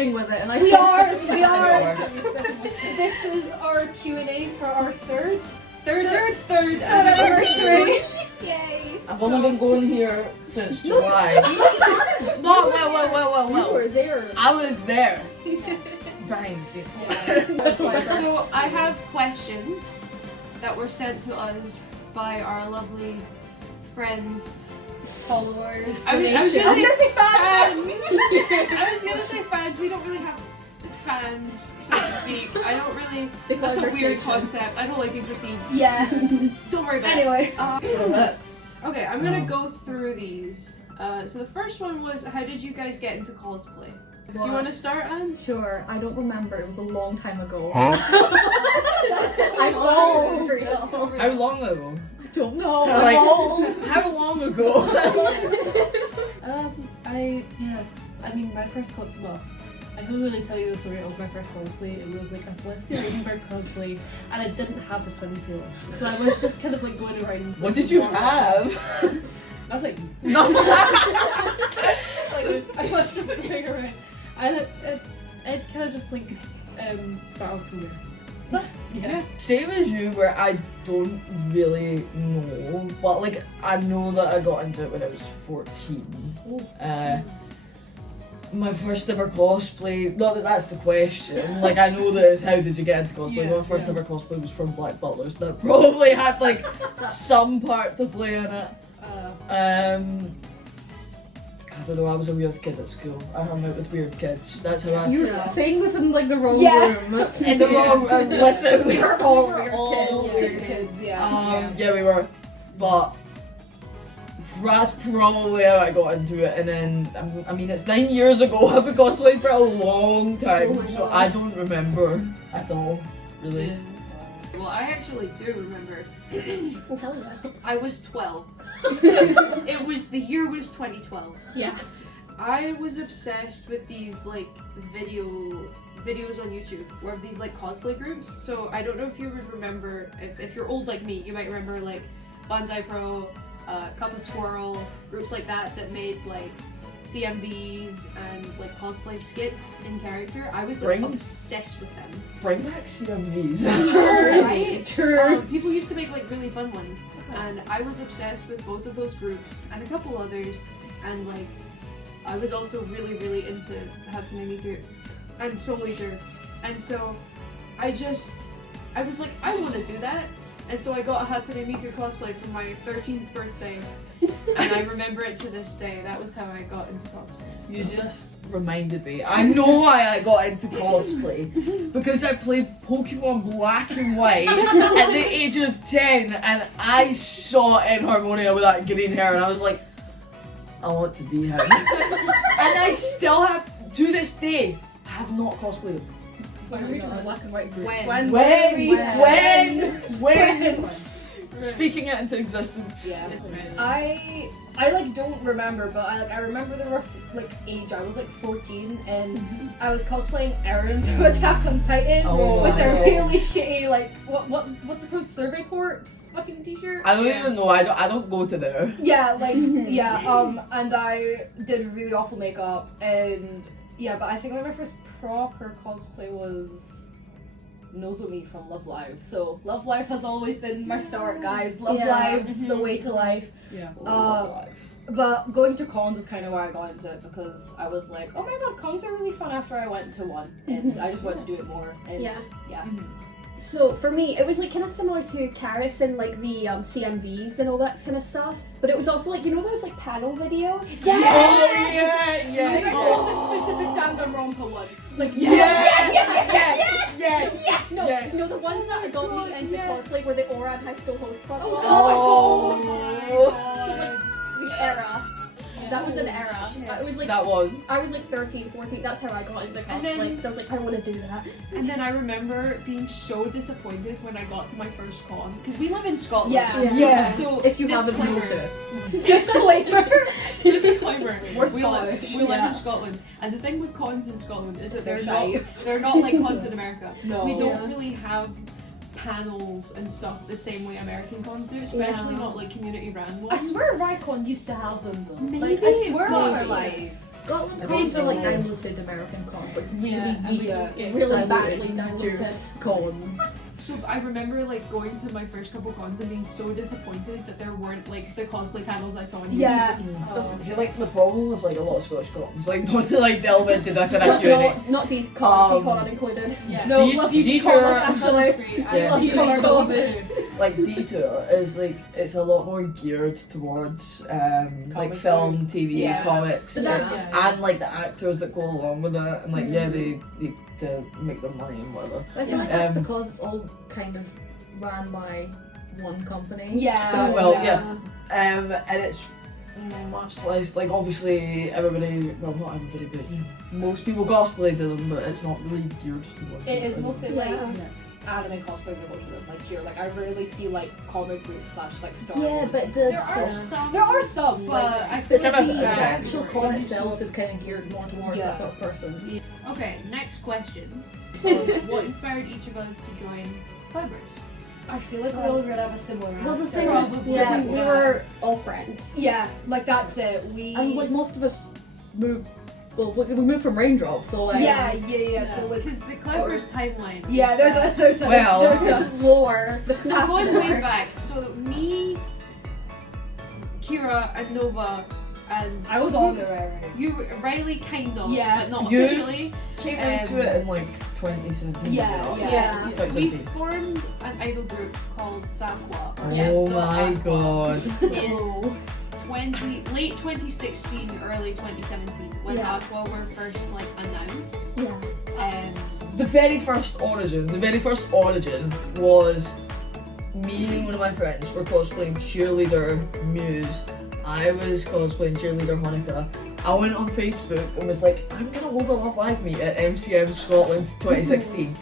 sticking with it, and We are. This is our Q&A for our third anniversary. Yay! I've only been going here since July. Well. You were there. I was there. Behind the scenes. So I have questions that were sent to us by our lovely friends, Followers. I was gonna Nation. say fans. I was gonna say fans. We don't really have fans, so to speak. I don't really. That's a weird concept. I don't like being perceived. Yeah. Don't worry about Anyway. it. Okay, I'm gonna go through these. So the first one was, how did you guys get into cosplay? Do you want to start, Anne? Sure, I don't remember. It was a long time ago. I'm old. How long ago? I don't know. How long ago? I mean, my first I can really tell you the story of my first cosplay. It was like a Celestia Rainbird cosplay, and I didn't have a 22 list, so I was just kind of like going around. What did you have? Nothing. No. Like, I was just going around. And it kind of just like started from there. So, yeah. Same as you, where I don't really know, but like I know that I got into it when I was 14. My first ever cosplay, not that that's the question, like I know that it's how did you get into cosplay, my first ever cosplay was from Black Butlers, that probably had like some part to play in it. I don't know, I was a weird kid at school. I hung out with weird kids. That's how I... You were saying this in like the wrong room. In the wrong room. Listen, We were all all weird weird kids. kids. Yeah. yeah, we were. But that's probably how I got into it. And then, I mean, it's 9 years ago. I've been cosplaying for a long time. So I don't remember at all, really. Well, I actually do remember. We'll tell you that. I was 12. The year was 2012. Yeah. I was obsessed with these like videos on YouTube where these like cosplay groups. So I don't know if you would remember, if you're old like me, you might remember like Bandai Pro, Cup of Squirrel, groups like that made like CMVs and like cosplay skits in character. I was like obsessed with them. Bring back CMVs. Right? True. People used to make like really fun ones, and I was obsessed with both of those groups and a couple others, and like I was also really into Hatsune Miku and Soul Eater, and so I was like, I want to do that, and so I got a Hatsune Miku cosplay for my 13th birthday, and I remember it to this day. That was how I got into cosplay. You just reminded me. I know why I got into cosplay. Because I played Pokemon Black and White at the age of 10 and I saw Enharmonia with that green hair and I was like, I want to be him. And I still have, to this day, I have not cosplayed him. When are we doing the black and white group? When? Speaking it into existence. Yeah. I like don't remember, but I remember the rough like age. I was like 14 and I was cosplaying Eren from Attack on Titan with a really shitty like what's it called, Survey Corps fucking t-shirt. I don't even know. I don't go to there. Yeah, like and I did really awful makeup and but I think my first proper cosplay was Nozomi from Love Live. So Love Live has always been my start, guys. Love Live's the way to life. Yeah. But going to cons was kind of where I got into it because I was like, oh my god, cons are really fun after I went to one, and I just wanted to do it more. And Yeah. Mm-hmm. So for me, it was like kind of similar to Karis and like the CMVs and all that kind of stuff. But it was also like, you know, those like panel videos. Yeah. Oh yeah. You guys know the specific Danganronpa one. Like No, the ones that got me into cosplay were the Oran High School Host Club. Oh my god. So like the era. That was an era. It was like That was. I was like 13, 14. That's how I got into cosplay. Because I was like, I want to do that. And then I remember being so disappointed when I got to my first con because we live in Scotland. Yeah. So If you haven't disclaimer. noticed. Disclaimer. We're We Scottish. live in Scotland, and the thing with cons in Scotland is that They're they're not like cons in America. No. We don't really have panels and stuff the same way American cons do, especially not like community ran ones. I swear Rycon used to have them though. Maybe, Like, I swear but- on our life. Scotland I cons are think like so. diluted American cons, like really Yeah, and we geek, don't get really diluted badly juice. diluted cons. So I remember like going to my first couple cons and being so disappointed that there weren't like the cosplay panels I saw on YouTube. Yeah. Oh. I feel like the problem with like a lot of Scottish cons, like not to like delve into this in a Q&A. Not DCon Um, included. Yeah. No, D- love you, Detour- Detour, actually. Yeah. Love you, Detour. Like Detour is like it's a lot more geared towards like Comic film, TV, Yeah. comics, But that's- and like the actors that go along with it, and like yeah, they to make their money and whatever. I feel like that's Um, because it's all kind of ran by one company. Yeah. So, Well, yeah. And it's much less like obviously everybody, well not everybody, but you know, most people cosplay to them, but it's not really geared towards. It is them. mostly Yeah. like anime cosplay that goes to them. Like here, like I rarely see like comic groups / like Star Yeah, Wars. but the There are some. There are some, But like, I feel But like the Yeah. actual con itself is kind of geared more towards Yeah. that sort of person. Okay, next question. So, what inspired each of us to join Cloudburst? I feel like we all gonna have a similar Well, the answer. thing is, Probably. yeah, we were all friends. Yeah, like that's it. We and like most of us moved. Well, we moved from Raindrop, so like yeah. So like Because the Cloudburst timeline. yeah, is there's that- a there's a Well- there's a Lore. So going way back, so me, Kira, and Nova, and I was on there already. you, Riley, kind of, Yeah. but not You- officially. Came into it in like 2017. Yeah, you know? yeah. We 2017. formed an idol group called Sakwa. Oh my god. In late 2016, early 2017, when Yeah. Aqua were first like announced. Yeah. The very first origin was me and one of my friends were cosplaying cheerleader Muse. I was cosplaying cheerleader Hanukkah. I went on Facebook and was like, I'm gonna hold a Love Live meet at MCM Scotland 2016.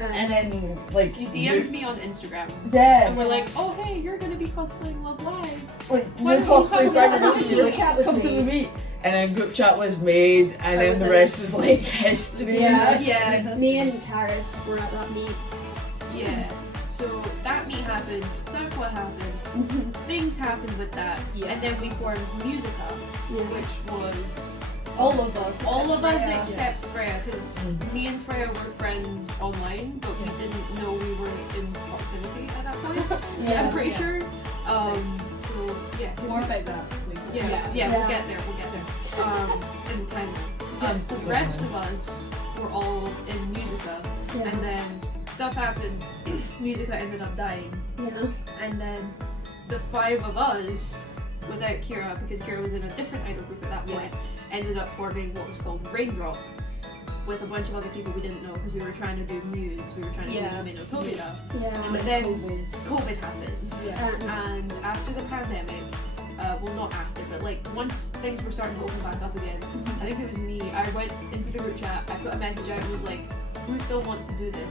And then like You DM'd me on Instagram, yeah, and we're like, "Oh hey, you're gonna be cosplaying Love Live." like Why no don't you cosplay come time to and the like, group chat with come to me? the meet. And then group chat was made, and then the rest was like history. Yeah. Yeah, Me and Karis were at that meet. yeah. So that meet happened. Sakwa happened. Things happened with that, Yeah. and then we formed Musica, which was All of us. all of us Freya. except Freya, because me and Freya were friends online, but we didn't know we were in proximity at that point. Yeah. I'm pretty sure. So yeah. More about that. Like, Yeah, we'll get there. In the timeline. So the rest of us were all in Musica, and then stuff happened. Musica ended up dying, Yeah. and then the five of us, without Kira, because Kira was in a different idol group at that point, ended up forming what was called Raindrop, with a bunch of other people we didn't know because we were trying to do Muse, we were trying to Yeah. do Minotopia, Yeah. but then COVID happened. Yeah. And after the pandemic, well not after, but like once things were starting to open back up again, I think it was me, I went into the group chat, I put a message out and was like, who still wants to do this?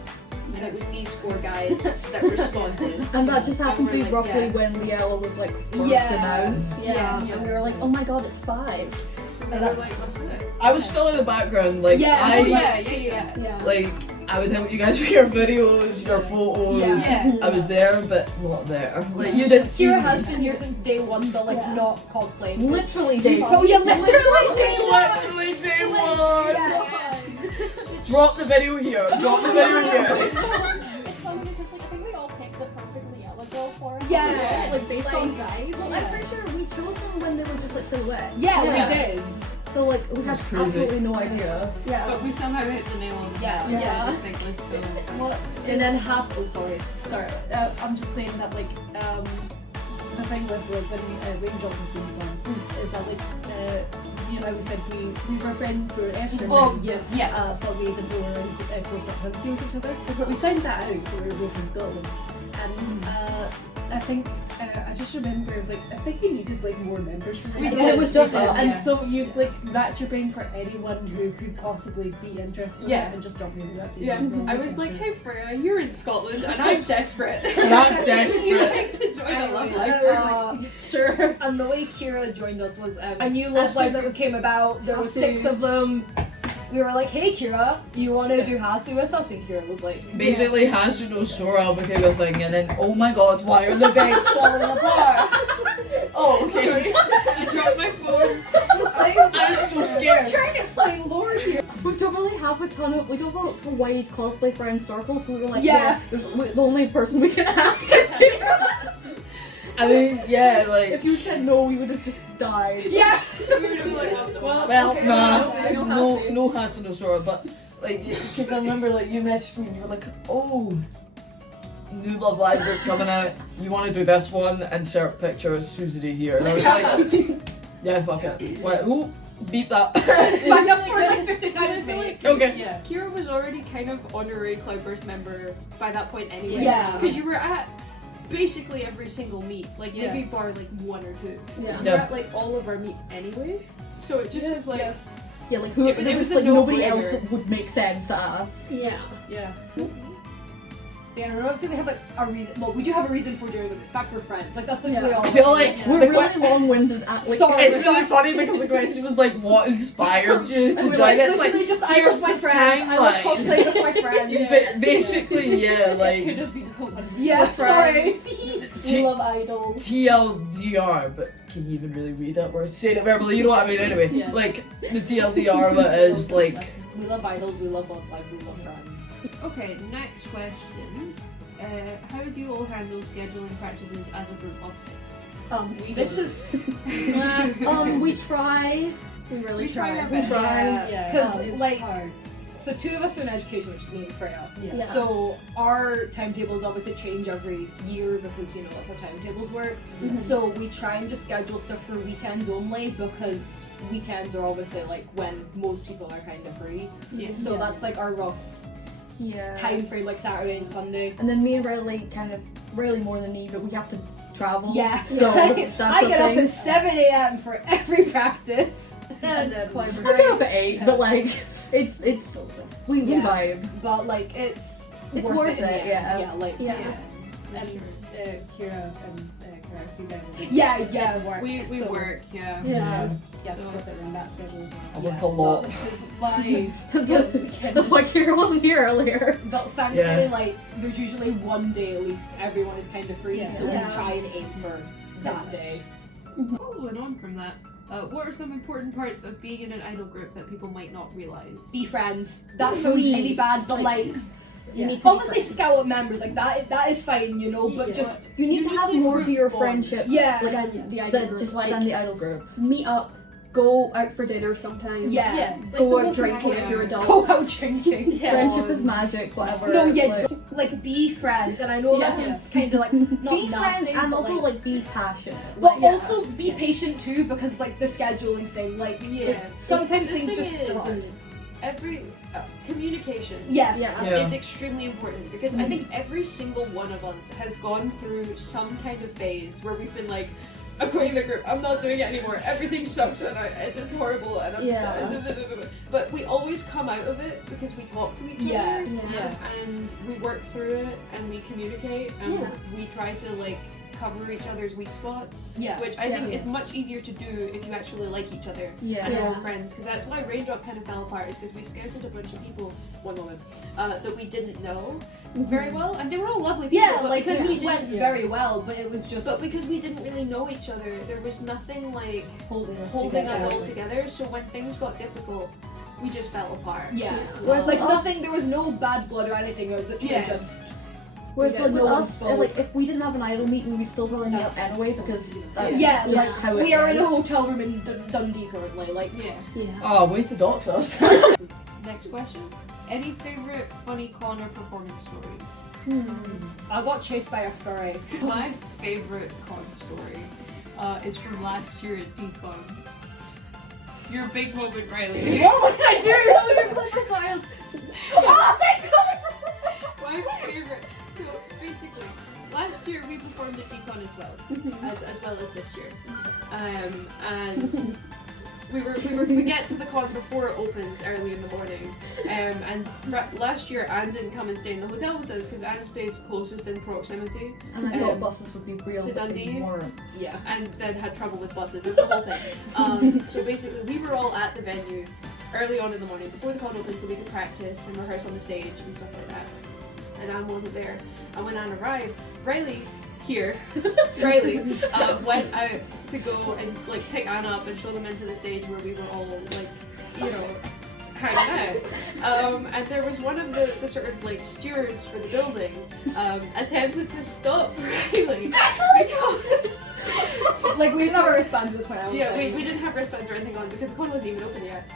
And it was these 4 guys that responded. And that just happened to we're be like, roughly yeah. when the Ella was like first Yeah. announced. Yeah. Yeah. And we were like, oh my god, it's 5. So we were like, let's do it. I was still in the background, like Yeah, I yeah. like I would help you guys with your videos, your photos. Yeah. I was there but not there. Like you didn't see Kira me. has been here since day 1, but like Yeah. not cosplayed. Literally, Dave. Oh yeah, literally day 1. Literally day one. Yeah. Drop the video here. Drop the video here. It's funny because like, I think we all picked the perfectly eligible for it. Yeah. Like based on vibes. Well, I'm pretty sure we chose them when they were just like silhouettes. Yeah, Yeah. we did. So like we That's had crazy. absolutely no idea. Yeah. But we somehow hit the nail on the Yeah. head. Yeah. I just think was so. Well, And then has sorry. sorry, I'm just saying that like the thing with like when Raindrop was being done is that like you know, we said we were friends, we were extra Oh, friends. yes. Yeah. But we didn't know we were in close proximity with each other. We found that out when we were both in Scotland, and I think I just remember like I think we needed like more members from We it. did, It was just we did, And yes. so you like racked your brain for anyone who could possibly be interested Yeah. in it and just drop me in that. Yeah, I was like, hey Freya, you're in Scotland and I'm desperate. And I'm desperate. You like to join a Love Live? sure. And the way Kira joined us was a new Love Actually, Live there group was came about. There were Hasu. 6 of them. We were like, hey Kira, you want to do Hasu with us? And Kira was like, Basically, Hasuno Sora became a thing, and then oh my god, why are the beds falling apart? Oh, okay. I dropped my phone. I'm so scared. trying to explain lore here. We don't really have a ton of, we don't have a wide cosplay friend circle, so we were like, Yeah. the only person we can ask is Kira. I mean, yeah, like. If you said no, we would have just died. Yeah. We would have been like, oh, no. Well, Okay, no hassle, no sorrow, but like, because I remember like you messaged me and you were like, oh, new Love Live group coming out. You want to do this one? Insert picture of Susie here, and I was like, yeah, fuck it. What? Ooh, beat that. Signed up for it like 50 times, mate. Okay. Yeah. Kira was already kind of honorary Cloudburst member by that point anyway. Yeah. Because you were at basically every single meet, like Yeah. maybe bar like one or two. Yeah. You were at like all of our meets anyway. So it just was like, Yeah, like who? It was There was a like nobody no-brainer. else that would make sense to ask. Yeah. Yeah. Yeah, and obviously we have like a reason. Well, we do have a reason for doing it. It's fact we're friends. Like that's literally Yeah. all. I feel like We're the really long-winded. Like, Sorry. It's really funny because the question was like, what inspired you to We're join like, it? It's literally like, just I here's love my the friends. I love timeline. cosplay with my friends. Basically, yeah, Could like have been one. Yeah, sorry. we love idols. TLDR, but can you even really read it? We're saying it verbally, you know what I mean? Anyway, Yeah. like the TLDR but is like, We love idols. We love Love Live. We love friends. okay, next question. How do you all handle scheduling practices as a group of 6? This is We try. We really We try our We best. try. Yeah. Because it's like, hard. so 2 of us are in education, which is me and Freya. Yeah. Yeah. So our timetables obviously change every year because you know that's how timetables work. So we try and just schedule stuff for weekends only because weekends are obviously like when most people are kind of free. Yeah. So that's like our rough Yeah. time frame, like Saturday and Sunday. And then me and Riley Riley more than me, but we have to travel. Yeah. So that's I the get up thing. at 7 a.m. for every practice. And then I get up at 8, but like it's we Yeah. vibe. But like it's worth in the it, end. yeah. Yeah, like Yeah. And Kira and Kara, you guys. Yeah. We So- work, yeah. Yeah. Yeah, So- put it in that schedule as I well. work a lot. Which is why That's why Kira wasn't here earlier. But thankfully, Yeah. like, there's usually one day at least everyone is kind of free, Yeah. so Yeah. we try and aim for that day. Following on from that, what are some important parts of being in an idol group that people might not realize? Be friends. That sounds really Please. bad, but like, You need to be obviously friends. scout members, like that is fine, you know, but Yeah. just You need to have to more to your bond. friendship. Yeah. Like The idol than group, just like- than the idol group. Meet up, go out for dinner sometimes. Yeah. Yeah. Go the out whole drinking thing. if you're adults. go out drinking. Yeah. Friendship is magic, whatever. No, yeah, like, like be friends, and I know that Yeah. sounds kind of like not be friends nasty, and but, also like be passionate. but Like, also be patient too, because like the scheduling thing, like Yeah. sometimes The things thing just is, doesn't. every communication Yes. Yeah. Yeah. is extremely important because I think every single one of us has gone through some kind of phase where we've been like, I'm quitting the group, I'm not doing it anymore, everything sucks and it's horrible and I'm Yeah. but we always come out of it because we talk to each Yeah. other Yeah. and we work through it and we communicate and Yeah. we try to like cover each other's weak spots, Yeah. which I think Yeah. is much easier to do if you actually like each other Yeah. and Yeah. are friends, because that's why Raindrop kind of fell apart, is because we scouted a bunch of people, one moment, that we didn't know very well, and they were all lovely people, Yeah, but like because it we went didn't, very well, but it was just but because we didn't really know each other, there was nothing like Holding us holding us together. all together, so when things got difficult, we just fell apart. yeah. Whereas Like with nothing, us- there was no bad blood or anything. It was literally Yeah. just Whereas Yeah, like, no with one's us, fault. like if we didn't have an idol meet, we would still probably meet up That's- anyway because that's yeah. just Like how it we are in a is. hotel room in Dundee currently. Like Yeah. Yeah. Oh, wait to dox us. Next question. Any favorite funny con or performance stories? I got chased by a furry. My favorite con story is from last year at DCon. Your big moment, Riley. What did I do? Clipper smiles. Oh my god! My favorite. So basically, last year we performed at DCon as well, as well as this year, and we get to the con before it opens early in the morning, and last year Anne didn't come and stay in the hotel with us because Anne stays closest in proximity, And I thought Um, buses would be real, to but they Dundee? weren't. Yeah. and then had trouble with buses. It's the whole thing. So basically, we were all at the venue early on in the morning before the con opened, so we could practice and rehearse on the stage and stuff like that. And Anne wasn't there. And when Anne arrived, Riley here, Riley, went out to go and like pick Anna up and show them into the stage where we were all like, you know, hanging out. And there was one of the sort of like stewards for the building attempted to stop Riley because Like we didn't have a wristband at this point. we didn't have wristbands or anything on because the con wasn't even open yet.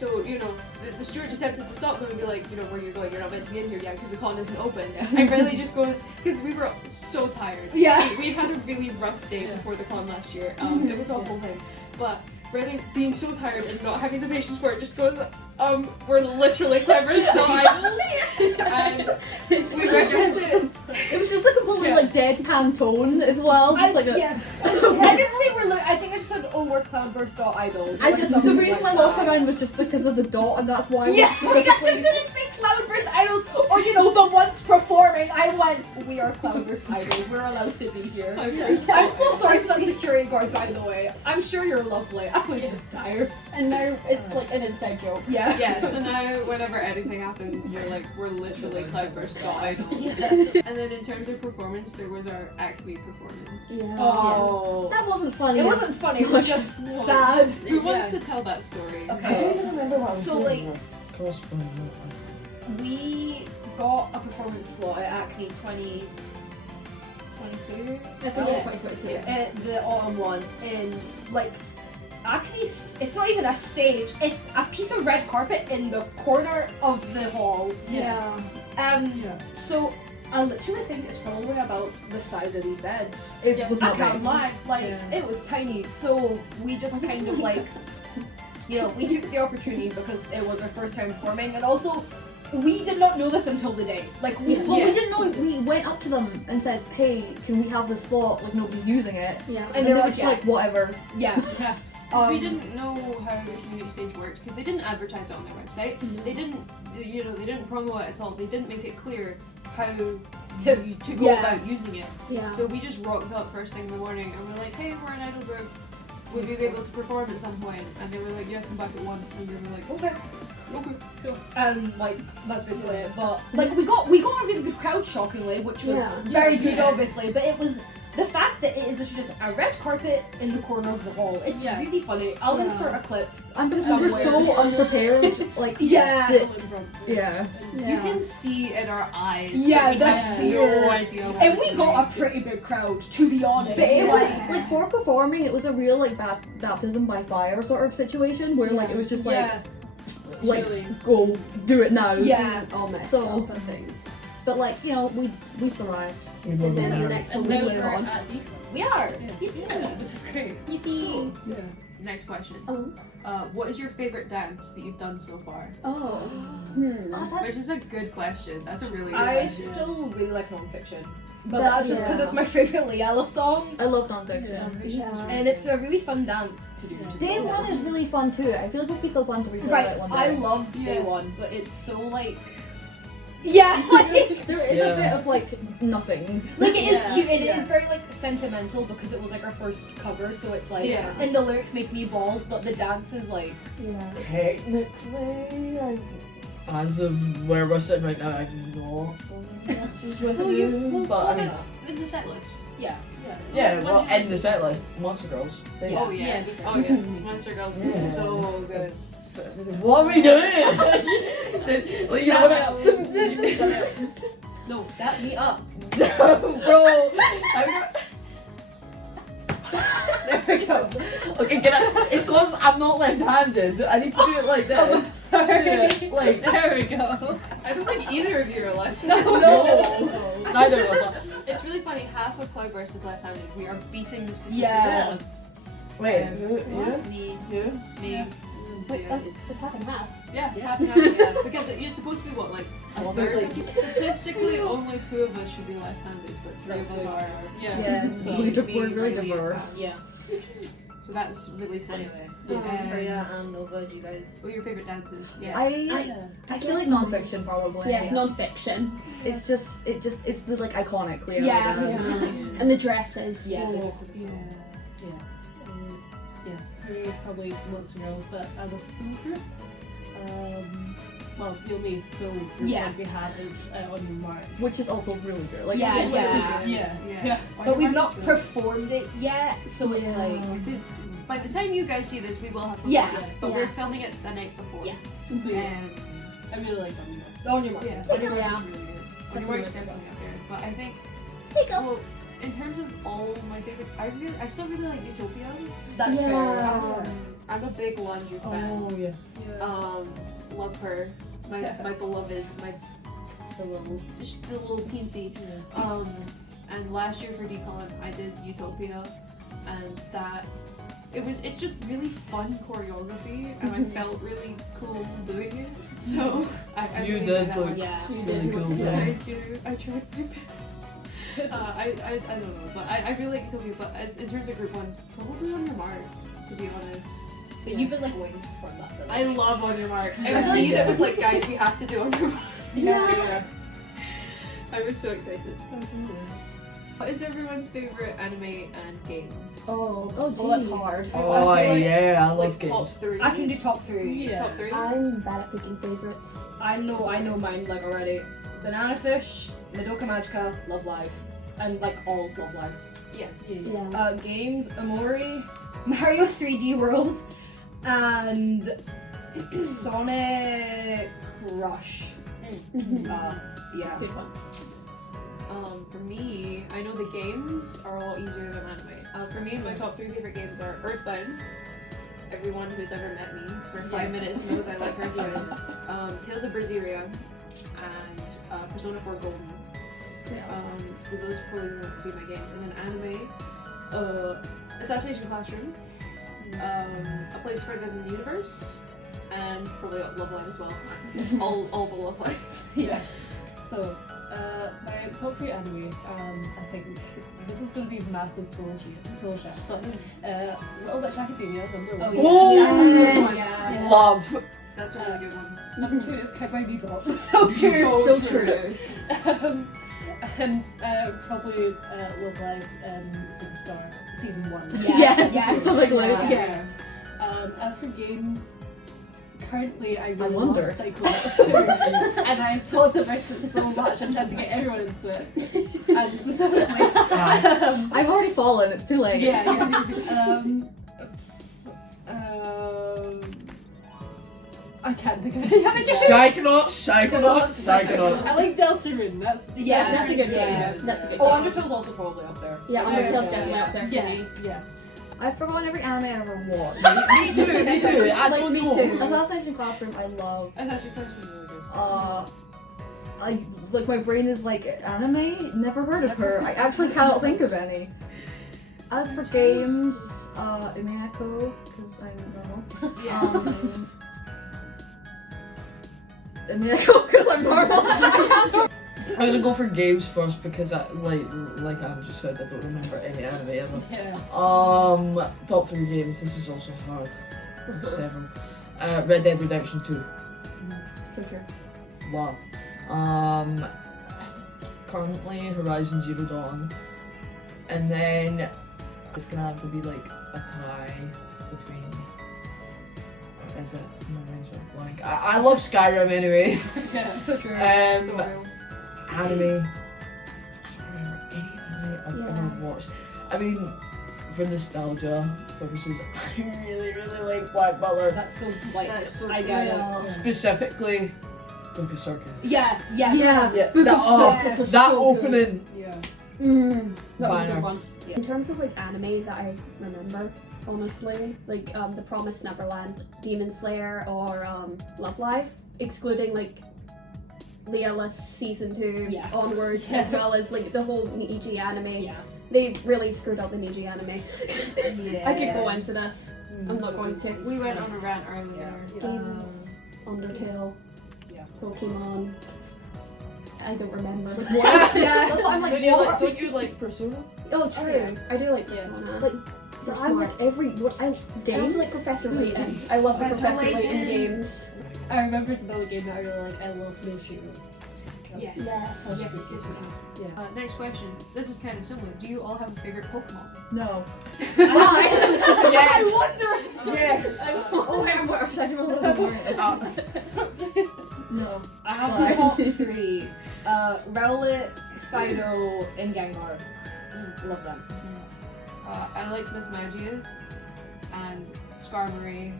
So you know the steward just attempted to stop them and be like, you know, where you're going, you're not meant to be in here yet because the con isn't open. And Riley just goes, because we were so tired. Yeah. We had a really rough day before the con last year. It was a whole thing, but Riley being so tired and not having the patience for it just goes, we're literally Cloudburst idols. And we referenced it. It was just a completely like deadpan tone as well. Just like a. Yeah. I didn't say we're. I think I just said, oh, we're Cloudburst.idols. I just the reason I lost my mind was just because of the dot, and that's why. Yeah, I just didn't say Cloudburst idols, or you know, the ones performing. I went, we are Cloudburst idols. We're allowed to be here. Okay. I'm so sorry to that security guard, by the way. I'm sure you're lovely. I was just tired. And now it's like an inside joke. Yeah. Yeah, so now whenever anything happens, we're literally Cloudburst idols. And then in terms of performance, there was our Acme performance. Yeah. Oh. That wasn't funny. It wasn't funny. It was just sad. Who wants to tell that story? I Okay. don't even remember what I was So, doing like- in the cosplay. We got a performance slot at Acme 2022. I think it's quite quick. Yeah. The autumn one in like Acme's. It's not even a stage. It's a piece of red carpet in the corner of the hall. Yeah. So I literally think it's probably about the size of these beds. It was I not can't big. lie. Like it was tiny. So we just kind of like, you know, we took the opportunity because it was our first time performing, and also we did not know this until the day. Like we. Well, we didn't know. We went up to them and said, "Hey, can we have this slot? Like nobody's using it." Yeah. And they were just like, "Whatever." Yeah. We didn't know how the community stage worked because they didn't advertise it on their website. They didn't, you know, they didn't promo it at all. They didn't make it clear how to go about using it. Yeah. So we just rocked up first thing in the morning and we're like, hey, we're an idol group. Would we be able to perform at some point? And they were like, yeah, come back at 1. And we were like, okay, cool. Like that's basically it. But like we got a really good crowd, shockingly, which was Yeah. very good, obviously. But it was the fact that it is literally just a red carpet in the corner of the hall. It's really funny. I'll insert a clip. I'm just Somewhere. so unprepared. Like Yeah. yeah. You can see in our eyes. Yeah, that we the had fear. no idea. What And was we got doing. a pretty big crowd, to be honest. But it was Like, like for performing, it was a real like baptism by fire sort of situation where like it was just like go do it now. yeah. All messed So- up and things. But like you know we survived. We And were then the there. next one And was now later we're on. at the We are. which is great. Yippee. Next question. Oh. What is your favorite dance that you've done so far? Oh. Which is a good question. That's a really good I question. still really like non-fiction. But That's- that's just because yeah. it's my favorite Liella song. I love nonfiction. Yeah. And it's a really fun dance to do. Day one is really fun too. I feel like it would be so fun to revisit Right, it one day. I love day Yeah. one, but it's so like. Yeah, like. There is a bit of like nothing. Like it is Yeah, cute and it yeah. is very like sentimental because it was like our first cover, so it's like Yeah. and the lyrics make me bawl, but the dance is like Yeah. Technically, as of where we're sitting right now, I'm not dances with Well, you, but I mean, in the set list. yeah. yeah, What well, did you in the set list, Monster Girls. Yeah. Oh yeah. Yeah. Oh yeah. Monster Girls is Yeah. so good. What are we doing? Like, you know what No, that me up. Bro, I'm not... There we go. Okay, it's cause I'm not left-handed. I need to do it like this. Sorry. Yeah, like, There we go. I don't think either of you are left. no. Neither of us are. It's really funny. Half of Cloudburst is left-handed. We are beating the statistical Yeah. odds. Wait, Me, yeah. Wait, it's half and half. yeah, Yeah. half and half. Yeah, because you're supposed to be what, like a Well, third? like- Statistically, only 2 of us should be left-handed, but 3 of us are. Yeah, So we're me, really Riley, and diverse. Pat. Yeah. So that's really funny. Anyway. Freya and Nova, do you guys What are your favorite dances? Yeah. I feel like nonfiction probably. Yeah, non-fiction. It's just it's the like iconic Cleo. Yeah. And the dresses. Yeah. Oh. Yeah, for me, probably Monster Girls, but as a food group, well, the only full group Yeah. one we had is On Your Mark. Which is also really good. Like, Yeah, it's just yeah. really Yeah. But we've not performed it yet, so it's Yeah. like This, by the time you guys see this, we will have Yeah. performed it, but Yeah. we're filming it the night before. Yeah. And I really like On Your Mark. on your mark. yeah, On Your Mark Yeah. is really good. On That's Your Mark's really good. definitely up there. But I think, well, in terms of all my favorites, I still really like Utopia. That's Yeah. fair. I'm a big Wanju fan. Oh, yeah. Love her. My beloved, The little. just the little teensy. Yeah. And last year for Decon, I did Utopia, and it's just really fun choreography, and I felt really cool doing it. So I You really did enjoyed that look one. Yeah. really cool. Yeah, Yeah. thank you. I tried my best. I don't know, but I really like Utopia. But in terms of group ones, probably On Your Mark, to be honest. But you've been like waiting to perform that for I love On Your Mark. It I was like me that that. was like, guys, we have to do On Your Mark. Yeah. I was so excited. What is everyone's favorite anime and games? Oh, that's geez. hard. Oh I feel like, yeah, I love Like top games. 3. I can do top 3. Yeah. Top 3. I'm bad at picking favourites. I know mine like already. Banana Fish, Madoka Magica, Love Live. And like all Love Lives. Yeah. Yeah. Games, Amori, Mario 3D World, and Sonic Rush. Yeah. Good ones. For me, I know the games are a lot easier than anime. For me, my top 3 favorite games are Earthbound. Everyone who's ever met me for 5 minutes knows I like Earthbound. Tales of Berseria, and Persona 4 Golden. So those probably would be my games. And then anime, Assassination Classroom, A Place Further Than the Universe, and probably Love Live as well. all the Love Lives. Yeah. So, my top 3 anime, I think this is going to be massive total shift, but Little Witch Academia, number 1. Oh, yeah. love. That's a really good one. Number 2 is Cowboy Bebop. So true. So true. And probably Love Live Superstar Season 1. Yes. So like, Yeah. As for games, currently I really wonder. love Psychonauts 2, and I've talked about it so much and tried to get everyone into it, and specifically, I've already fallen. It's too late. I can't think of any other games. Psychonauts. I like Deltarune. That's That's a good one. yeah. That's a good Oh, one. Undertale's also probably up there. Yeah, Undertale's definitely up there for Yeah, me. yeah. I've forgotten every anime I ever watched. Me too. I Like, don't me know. too. Assassination Classroom, I love. And actually, Classroom is really good. Like my brain is like anime. Never heard of her. I actually cannot think of any. As for games, Iminako, because I'm normal. Yeah. Iminako, because I'm normal. I'm gonna go for games first because I like I just said, I don't remember any anime ever. Yeah. Top 3 games. This is also hard. 7. Red Dead Redemption 2. So true. Wow. Currently Horizon Zero Dawn, and then it's gonna have to be like a tie between. What is it? My mind's went blank. I love Skyrim anyway. Yeah. So true. Anime. So, I don't remember any anime I've ever watched. I mean, for nostalgia purposes, I really like Black Butler. That's so like That's so I get it. real. Specifically, Book of Circus. Yeah. Yes. Yeah, Book that, of Circus was that so opening. Yeah. That was a Banner. good one. In terms of like anime that I remember, honestly, like The Promised Neverland, Demon Slayer, or Love Live, excluding like Leolis season 2 onwards, as well as like the whole Niji anime. Yeah. They really screwed up the Niji anime. Yeah. I could go into this. I'm not going to. we went on a rant earlier. Games, Undertale, Yeah. Pokemon. I don't remember. Yeah, that's what I'm like. what- Don't you like Persona? Oh, true. yeah. I do like Persona. Like, They're I'm like every what I I games. also like Professor Layton. I love the Professor Professor Layton Layton. games. I remember it's another game that I really like. I love No Shoot Notes. Yes. Yes. Yes, it is. Yeah. Next question. This is kind of similar. Do you all have a favorite Pokemon? No. Yes. I wonder. Yes. Oh, wait, I'm more. I don't know. No. I have the top 3. Rowlet, Fido, and Gengar. Love them. I like Mismagius and Skarmory,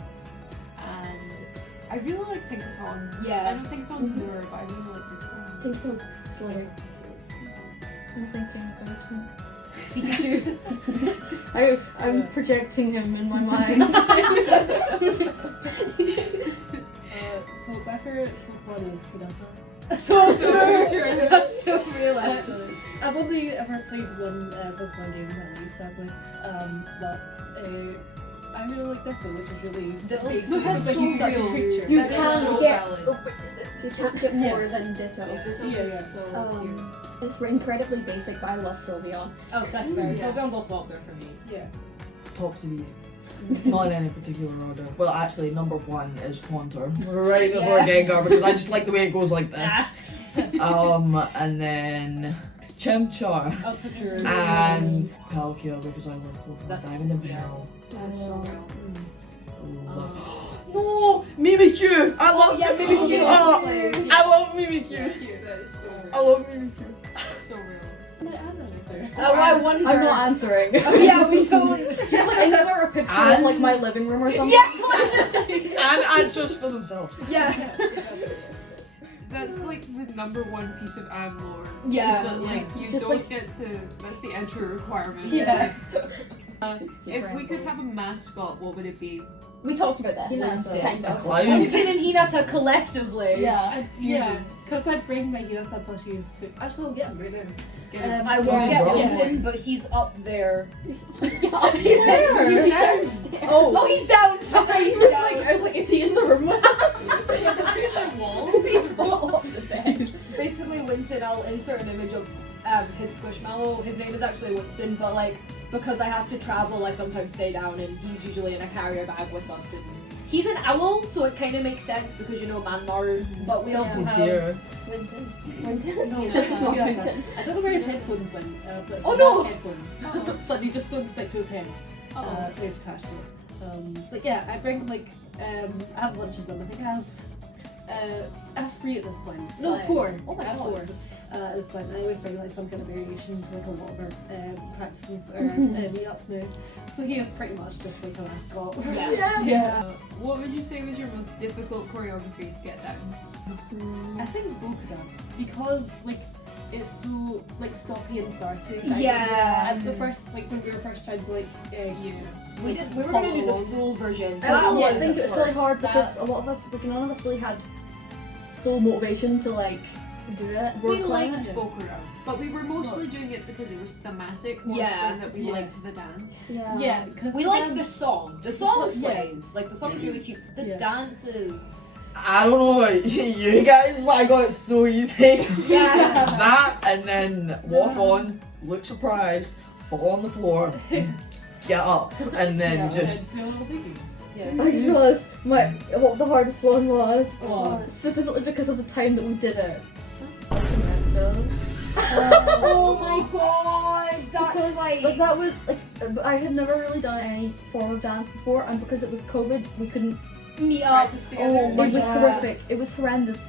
and I really like Tinkaton. Yeah. I know Tinkaton's newer, but I really like Tinkaton. Tinkaton's slither. I'm thinking about Pikachu. I'm projecting him in my mind. So my favorite Pokemon is Hidata. So true. That's so real, actually. I've only ever played one Pokemon game really, sadly. But I really like Ditto, which is really Ditto's big. so It's like real. such a creature. You That is can't so get. valid. You can't get more than Ditto. Ditto Yeah, is yeah. so cute. It's incredibly basic, but I love Sylveon. Oh, that's fair. Yeah. Sylveon's also up there for me. Yeah. Top 3. Not in any particular order. Well, actually, number 1 is Haunter. Right before Yeah. Gengar, because I just like the way it goes like this. And then Chimchar. Oh, so true. And Palkia, because I love Pokemon That's- Diamond and yeah. Pearl. That's so real. No! Mimikyu! I love yeah, Mimikyu. Oh, Yes. I love Mimikyu! Cute, that is so I real. love Mimikyu. So real. I wonder. I'm not answering. Oh, yeah, we don't. Just like insert a picture of like my living room or something. Yeah. And answers for themselves. Yeah. That's like the number 1 piece of ad lore. Yeah. Is that like you Just don't like- get to. That's the entry requirement. Yeah. If we could have a mascot, what would it be? We talked about this. Hinata. Kind A of. clown. Winton and Hinata collectively. Yeah, because I bring my Hinata plushies to. Actually, I'll get them right now. Get it? I won't get Yeah. Winton, but he's up there. He's there. Oh, Oh, he's down. Sorry, he's down. I was like, is he in the room with us? Is he on the bed? Basically, Winton, I'll insert an image of his squishmallow. His name is actually Winston, but like because I have to travel, I sometimes stay down, and he's usually in a carrier bag with us. And he's an owl, so it kind of makes sense because Myanmar. But we also He's have. here. No, It's not yeah. Winton. I don't know where his headphones went. But Oh, he no! has headphones, but they just don't stick to his head. They're attached to it. But yeah, I bring like I have a bunch of them. I think I have 3 at this point. No, Same. 4. Oh my I have God. 4 at this point. And I always bring like some kind of variation to like a lot of our practices or meetups now. So he is pretty much just like a mascot. Yes. Yeah. What would you say was your most difficult choreography to get down? I think Bokuda, because like it's so like stoppy and starty. like, Yeah. And the first like when we were first trying to like We were gonna do the Follow full version. I Yeah, think it's really hard that- because a lot of us, like none of us really had full motivation to like do it. We Work on liked it. Bokura, but we were mostly doing it because it was thematic more Yeah. than that we Yeah. liked the dance. yeah, because We like the song. The song Yeah. slays. Like the song's really cute. The Yeah. dances. I don't know about you guys, but I got it so easy. Yeah. That and then walk on, look surprised, fall on the floor, get up, and then just. I just realised what the hardest one was. Oh. Specifically because of the time that we did it. Dementia. Oh my god, that's Because, like. that was like I had never really done any form of dance before, and because it was COVID, we couldn't. Meet up. Practice together. Oh my, it was God. horrific. It was horrendous.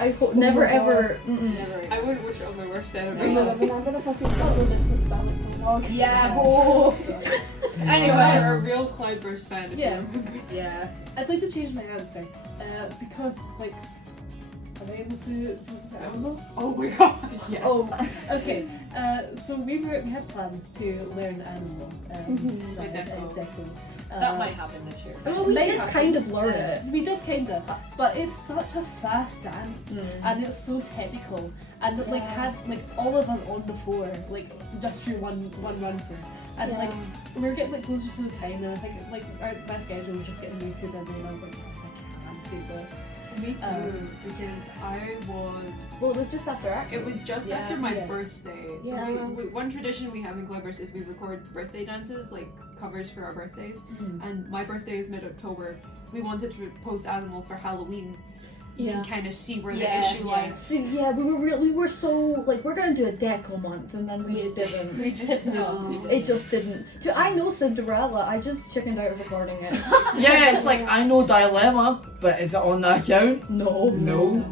I hope never my God. ever. Mm-mm. Never. I wouldn't wish it on my worst enemy. I'm gonna fucking follow this and style like vlog. Yeah. Oh. Anyway, you're a real Cloudburst fan. If Yeah. you Yeah. I'd like to change my answer because like am I able to I don't know. Oh my god. Yes. Oh. Okay, so we had plans to learn animal Mhm. at Deco. Deco. That might happen this year. Well, we Might did happen. kind of learn it. We did kinda, but it's such a fast dance and it's so technical and it like had like all of us on the floor like just through one run through. And like we were getting like closer to the time and I think like my schedule was just getting way too busy and I was like, I can't do this. Me too, because I was. Well, it was just after acting. It was just Yeah. after my Yeah. birthday. So Yeah. one tradition we have in Cloudburst is we record birthday dances, like covers for our birthdays. And my birthday is mid-October. We wanted to post Animal for Halloween. you Yeah. can kind of see where Yeah, the issue yeah. lies. See, yeah, we were so like we're gonna do a deco month, and then we didn't. We just No. It just didn't. I know Cinderella. I just chickened out of recording it. Yeah, it's like I know Dilemma, but is it on the account? No. No.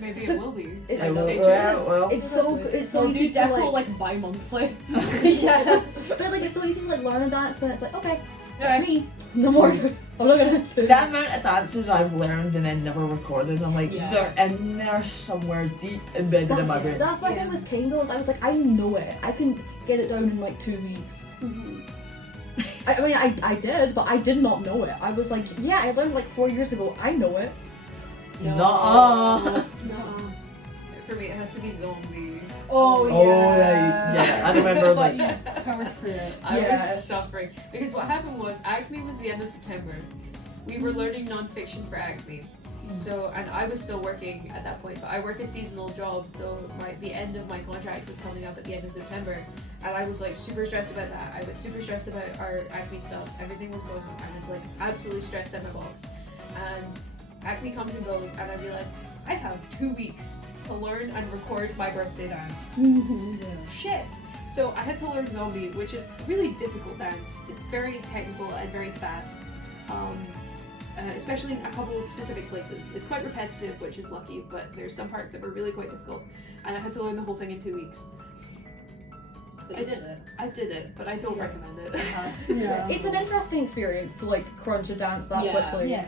Maybe it will be. It's I so will- Stay yeah, tuned. well. It's so We'll easy do to deco like, like bi-monthly. yeah, but like it's so easy to like learn a dance, and it's like okay, Yeah. that's me. No more. I'm not gonna do The that. amount of dances I've learned and then never recorded, I'm like, Yeah. they're in there somewhere deep embedded in my brain. That's my thing with Kangos. I was like, I know it. I can get it down in like 2 weeks. Mhm. I mean, I did, but I did not know it. I was like, yeah, I learned like 4 years ago. I know it. Nuh-uh. No. For me, it has to be zombie. Oh, Oh yeah, I remember like Powered for it. I Yeah. was suffering because what happened was Acme was the end of September. We were learning nonfiction for Acme. So, and I was still working at that point, but I work a seasonal job, so the end of my contract was coming up at the end of September, and I was like super stressed about that. I was super stressed about our Acme stuff. Everything was going. I was like absolutely stressed out my box, and Acme comes and goes, and I realized I have 2 weeks to learn and record my birthday dance. Shit. So I had to learn zombie, which is a really difficult dance. It's very technical and very fast. Especially in a couple of specific places. It's quite repetitive, which is lucky, but there's some parts that were really quite difficult, and I had to learn the whole thing in 2 weeks. I did it. I did it, but I don't recommend it. Yeah. It's an interesting experience to like crunch a dance that quickly. Yeah.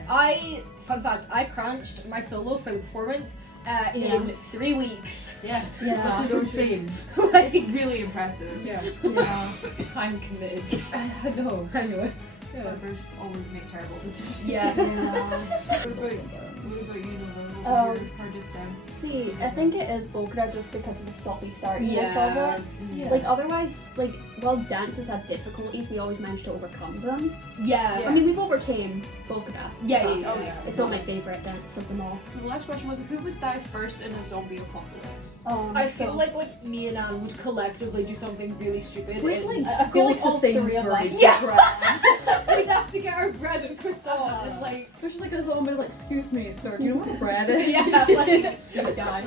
Fun fact, I crunched my solo for the performance Yeah. in 3 weeks. Yeah. Yeah. This is insane. Like, Really impressive. yeah, Yeah. I'm committed. I know. Anyway. Cloudburst always make terrible decisions. Yeah. What about you, Nova? What was your hardest dance? See, I think it is Volcra just because of the sloppy startiness of it. Yeah. Like otherwise, like while dances have difficulties, we always manage to overcome them. Yeah. I mean, we've overcame Volcra. Yeah, but yeah, Oh yeah. It's not my favourite dance of them all. So the last question was, who would die first in a zombie apocalypse? I feel like me and Anne would collectively do something really stupid. We'd and like I feel go like to all three of us. Sainsbury's. Yeah. We'd have to get our bread and croissant and like. Especially like a zombie like, excuse me, sir, do you know what bread is? Yeah. Like, guy.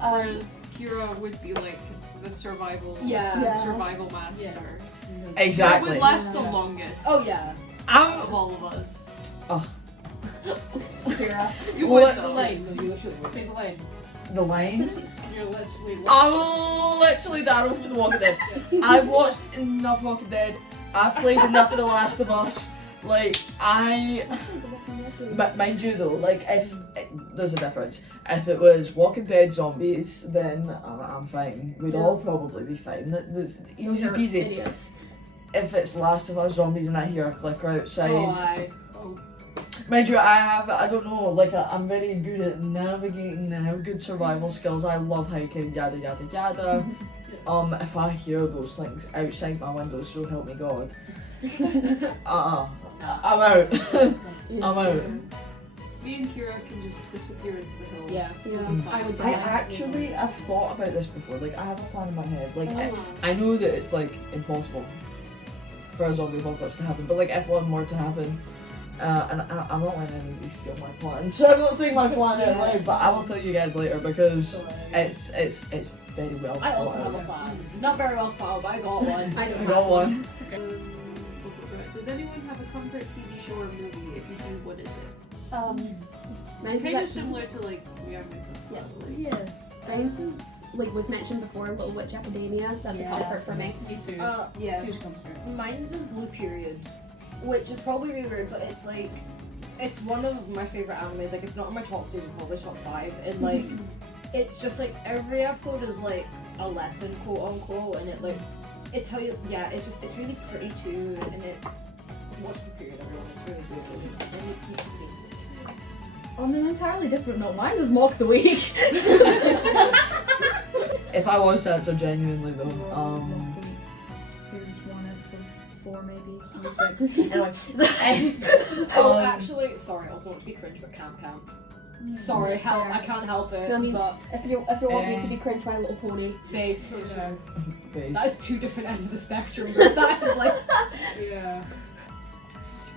Whereas Kira would be like the survival Yeah. survival master. Yes. That exactly. would last the Yeah. longest Oh yeah. of all of us. Kira. You What? would The though. line. No, you literally would. Say the line. The lines. You're literally. I'm literally Daryl from The Walking Dead. I've watched enough Walking Dead. I've played enough of The Last of Us. Like but mind you though, like if there's a difference. If it was Walking Dead zombies, then I'm fine. We'd all probably be fine. It's easy peasy. Idiots. If it's Last of Us zombies and I hear a clicker outside, Oh, aye. mind you, I don't know, like I'm very good at navigating and have good survival skills. I love hiking, yada yada yada. If I hear those things outside my window, so help me God. I'm out. I'm out. Me and Kira can just disappear into the hills. Yeah. Yeah. I would. I've thought about this before. Like I have a plan in my head. Like Oh. I know that it's like impossible for a zombie apocalypse to happen, but like if one more to happen, and I'm not letting anybody steal my plan, so I'm not saying my plan out loud, but I will tell you guys later because it's very well I also thought have a out. plan. Not very well thought, but I got one. I don't I got one. Does anyone have a comfort TV show or movie? If you do, what is it? Mine's Kind of like- similar to like We Are Mrs. Yeah. Like, Yeah. Mine's is, like was mentioned before, Little Witch Academia. That's a comfort for me. Me too. Yeah. Huge comfort. Mine's is Blue Period, which is probably really weird, but it's like, it's one of my favorite animes. Like, it's not in my top 3, but probably top 5. And like, it's just like every episode is like a lesson, quote unquote, and it like, it's how you, yeah, it's really pretty too, and it. Watch Blue Period, everyone. It's really good. And it makes me think. On an entirely different note, mine is Mock the Week. If I was to answer genuinely though, Series 1, episode 4 maybe, or 6. Anyway. Oh, actually, sorry, I also want to be cringe, but Camp. Sorry, help, fair. I can't help it, I mean, but if you want me to be cringe, My Little Pony. based. base. That is 2 different ends of the spectrum, but that is like, yeah.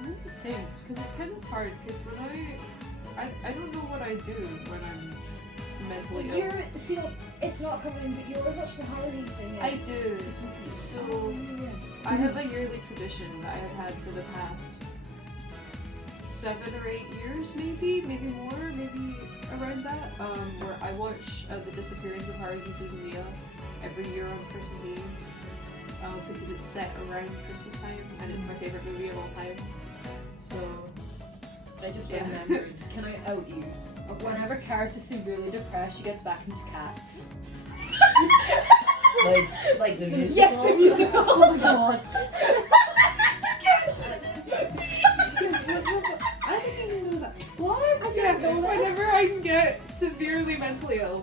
I'm trying to think, because it's kind of hard. Because when I don't know what I do when I'm mentally ill. You're see, like, it's not covering, but you always watch the holiday thing. I do. So I have a yearly tradition that I have had for the past 7 or 8 years, maybe more, maybe around that. Where I watch The Disappearance of Harry and Suzumiya every year on Christmas Eve. Because it's set around Christmas time and it's my favorite movie of all time. So I just Yeah. remembered. Can I out you? Whenever Karis is severely depressed, she gets back into cats. Like the music. Yes, the musical. Oh my god. I didn't even know that. What? yeah, whenever I get severely mentally ill,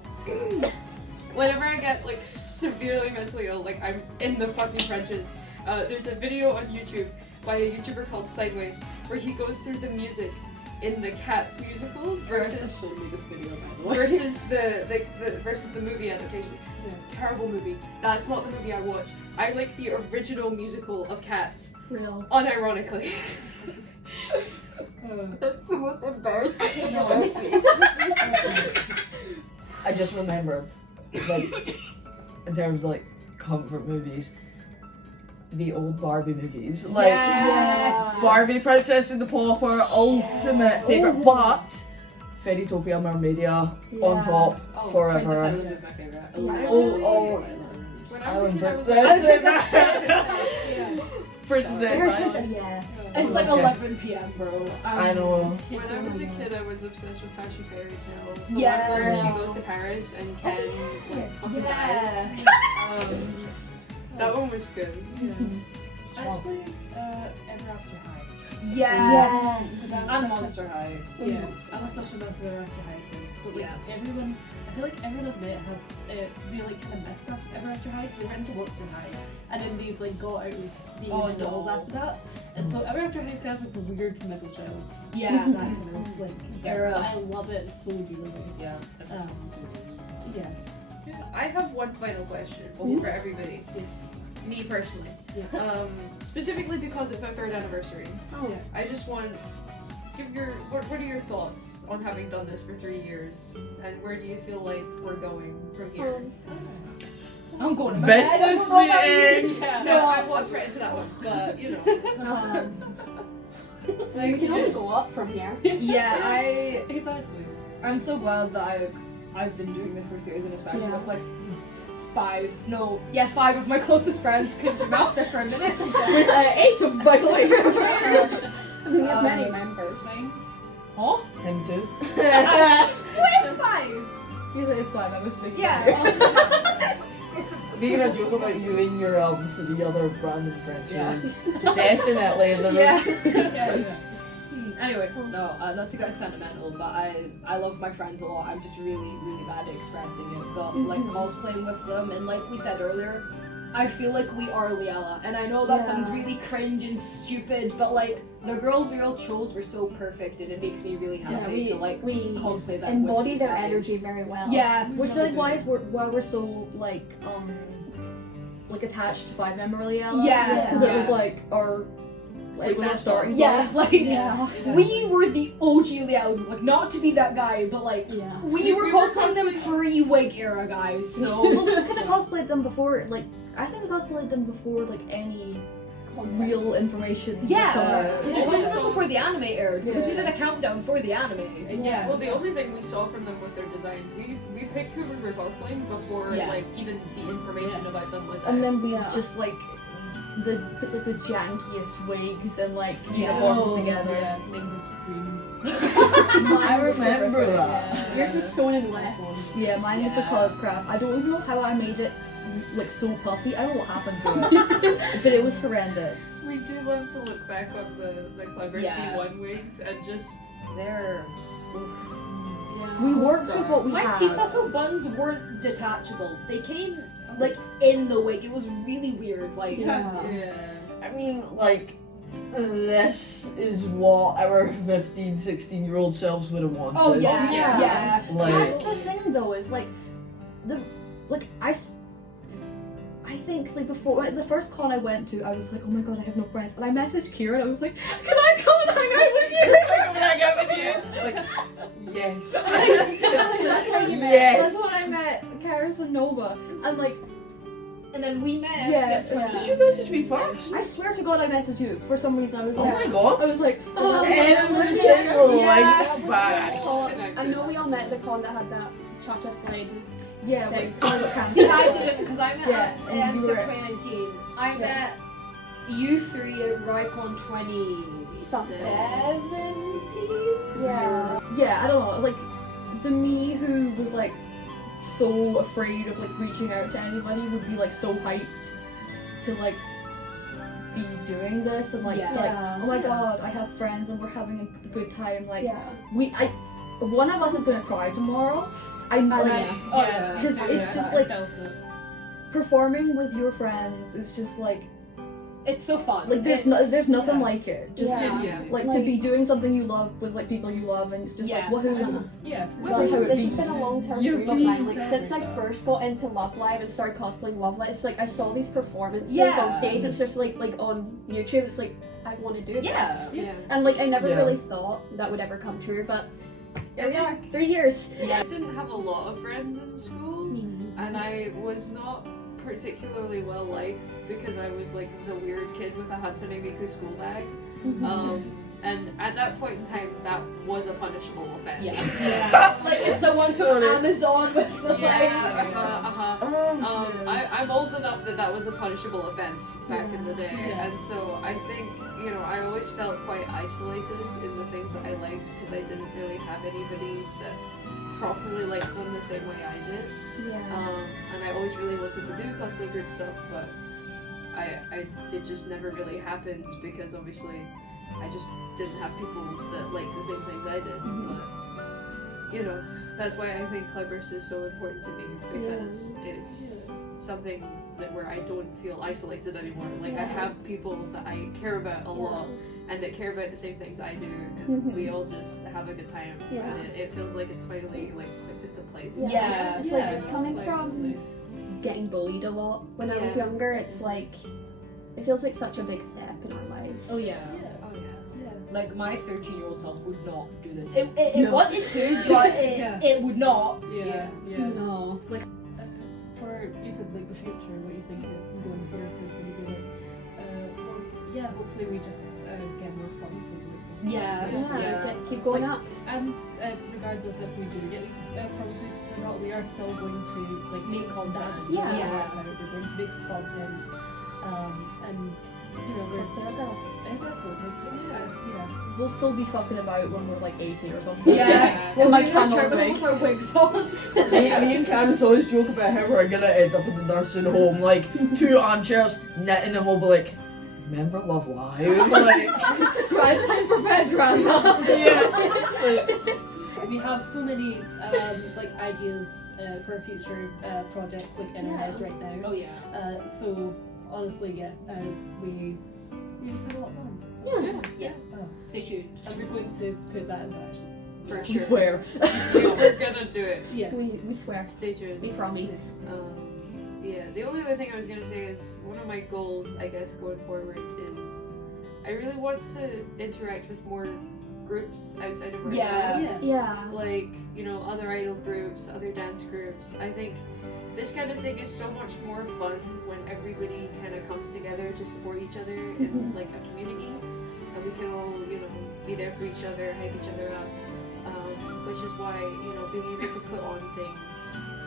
whenever I get like severely mentally ill, like I'm in the fucking trenches. There's a video on YouTube by a YouTuber called Sideways where he goes through the music in the Cats musical versus showed me this video, by the way. versus the versus the movie adaptation. Terrible movie. That's not the movie I watch. I like the original musical of Cats, Real. unironically. That's the most embarrassing. I just remembered, like, in terms of like comfort movies, the old Barbie movies, like Yes. Barbie Princess and the Pauper, ultimate favorite, but Fairytopia Mermaidia on top Princess forever. Island is my favorite. I love Oh, Princess Island. When I was a Island kid, I was Princess. Princess Island. Yeah. It's like Okay. 11 p.m., bro. I know. When I was a kid, I was obsessed with Fashion Fairy Tale. The Yeah. one where she goes to Paris and Ken like fucking dies. That one was good. Actually, Ever After High. Yes. Yes. And Monster High. Yeah, I'm such a massive Ever After High fan. But like everyone, I feel like everyone I've met have really kind of messed up Ever After High because they went into Monster High and then they've like got out of being Oh, into dolls no. after that. And so Ever After High is kind of like the weird middle child. Yeah. That kind of like Era. I love it so dearly. Yeah. Yeah. I have one final question for everybody. Me personally. Yeah. Specifically because it's our 3rd anniversary. Oh yeah. I just want give your what are your thoughts on having done this for 3 years and where do you feel like we're going from here? I'm going to Business meeting. No, I walked right into that one, but you know. We can only go up from here. Yeah, Exactly. I'm so glad that I've been doing this for 3 years, and especially with like 5 of my closest friends couldn't come out there for a minute. With 8 of my life. We have many members. Huh? Him too. Where's 5? He's like, it's fine, I was speaking. Yeah. Speaking of joke about you and your for the other random friends, Yeah. you're definitely in the room. Yeah. Anyway, no, not to get sentimental, but I love my friends a lot. I'm just really bad at expressing it. But like cosplaying with them, and like we said earlier, I feel like we are Liella. And I know that sounds really cringe and stupid, but like the girls we all chose were so perfect, and it makes me really happy to like cosplay them. embody with their these guys. energy very well. Yeah, Which is like why we're so like attached to 5 member Liella. Yeah. Because it was like our like when our starting Yeah, like Yeah. we were the OG Liella, like not to be that guy, but like Yeah. we were cosplaying them pre-wig era guys. So Well, we kind of cosplayed them before, like, I think we cosplayed them before, like, any real information. yeah, because it was before the anime aired because we Yeah. did a countdown for the anime. And yeah, Well, the only thing we saw from them was their designs. We picked who we were cosplaying before like even the information about them was out. And then we just like put like the jankiest wigs and like uniforms together. Yeah, name was Green. I remember that. Yours was sewn in wet. Yeah, mine was the Coscraft. I don't even know how I made it like so puffy. I don't know what happened to it, but it was horrendous. We do love to look back on the Cloudburst Yeah. V1 wigs and just they're. We worked with what we My had. Chisato buns weren't detachable. They came like in the wig. It was really weird. Like I mean, like, this is what our 15, 16-year-old selves would have wanted. oh yeah. Like, That's the thing though, is like I think like before the first con I went to, I was like, oh my god, I have no friends. But I messaged Kira and I was like, can I come and hang out with you? hang out with you. Like, yes. That's how you met. Yes. That's when I met Karis and Nova. And like, And then we met. Yeah, September. Did you message me first? I swear to God I messaged you. For some reason I was Oh like, my I god. was like, oh, Everything Yes. like back. I know we all met at the con that had that cha-cha slide. yeah, wait, can't. See, I didn't because I met Yeah, at and you were MSIP at- 2019. I met you three at Rycon 2017. Yeah. Yeah, I don't know. Like, the me who was like so afraid of like reaching out to anybody would be like so hyped to like be doing this and like Yeah. oh my god, I have friends and we're having a good time. Like Yeah. one of us is gonna cry tomorrow. I'm like Oh yeah. because it's just like performing with your friends is just like It's so fun. there's nothing like it. Just Yeah. like to be doing something you love with like people you love and it's just Yeah. like woohoo. Yeah. That's how it This be. has been a long-term You're dream of mine. being Like since I first got into Love Live and started cosplaying Love Live, it's like I saw these performances Yeah. on stage. It's just like on YouTube. It's like I want to do this. Yeah. Yeah. And like I never Yeah. really thought that would ever come true, but here we are, 3 years. I didn't have a lot of friends in school, and I was not particularly well liked because I was like the weird kid with a Hatsune Miku school bag. And at that point in time, that was a punishable offense. Yeah. Like it's the ones who are Amazon with the I'm old enough that that was a punishable offense back in the day, Yeah. and so I think I always felt quite isolated in the things that I liked because I didn't really have anybody that properly liked them the same way I did. And I always really wanted to do cosplay group stuff, but it just never really happened because obviously I just didn't have people that liked the same things I did. But that's why I think Cloudburst is so important to me because it's something that where I don't feel isolated anymore. Like I have people that I care about a lot and that care about the same things I do, and we all just have a good time. Yeah. And it feels like it's finally like clicked into place. Yeah. It's like coming from getting bullied a lot when I was Yeah. younger. It's like it feels like such a big step in our lives. Oh yeah. Oh yeah. Like my 13-year-old self would not do this. It No. wanted to, but it would not. Yeah. No. Like for you said like the future, what you think you're going for is going to be like. Well, hopefully we just get more funds and like, Yeah. Keep going up. And regardless if we do get these promises or not, we are still going to like make content. Yeah. We're going to make content, and there's Cosplayer girls. exactly. Yeah. We'll still be fucking about when we're like 80 or something. Yeah. When my we camel return rig. with our wigs on. Me and Candace always joke about how we're gonna end up in the nursing home, like 2 armchairs, knitting, and we'll be like, remember Love Live? Like, Right, it's time for bed, Grandma. We have so many like ideas for future projects like in our heads right now. Oh yeah. So honestly, we just have a lot of fun. Yeah. Stay tuned. And we're going to put that into action. For We sure. swear. We're gonna do it. Yes. We swear. Stay tuned. We promise. The only other thing I was gonna say is one of my goals, I guess, going forward is I really want to interact with more groups outside of ourselves. Yeah. Like, other idol groups, other dance groups. I think this kind of thing is so much more fun when everybody kind of comes together to support each other in like a community, and we can all, be there for each other, hype each other up. Which is why, being able to put on things,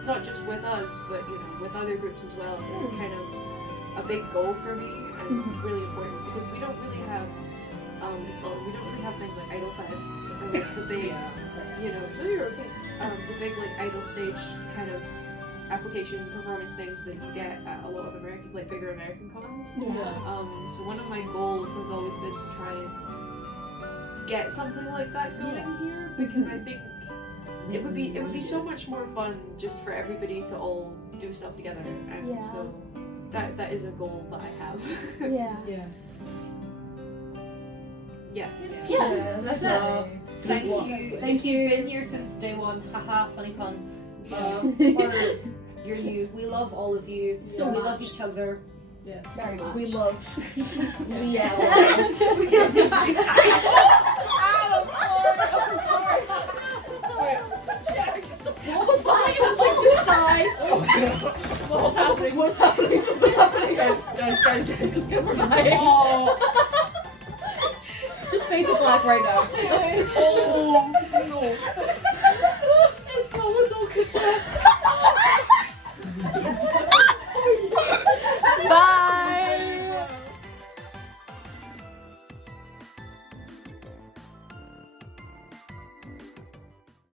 not just with us, but with other groups as well, is kind of a big goal for me and really important because we don't really have we don't really have things like idol fests or like the big no, you're okay. The big like idol stage kind of application performance things that you get at a lot of American, like bigger American cons. So one of my goals has always been to try and get something like that going here because I think it would be so much more fun just for everybody to all do stuff together, and so that is a goal that I have. Yeah. That's it. Thank you. Thank you. You've been here since day one. Haha, funny pun. Or you're new. We love all of you. So we much. love each other. Yes. Very much. We love Yeah. Guys, What's happening? what's happening? What's happening? Guys. Because we're dying. Just fade to black right now. Oh no. It's so orchestra.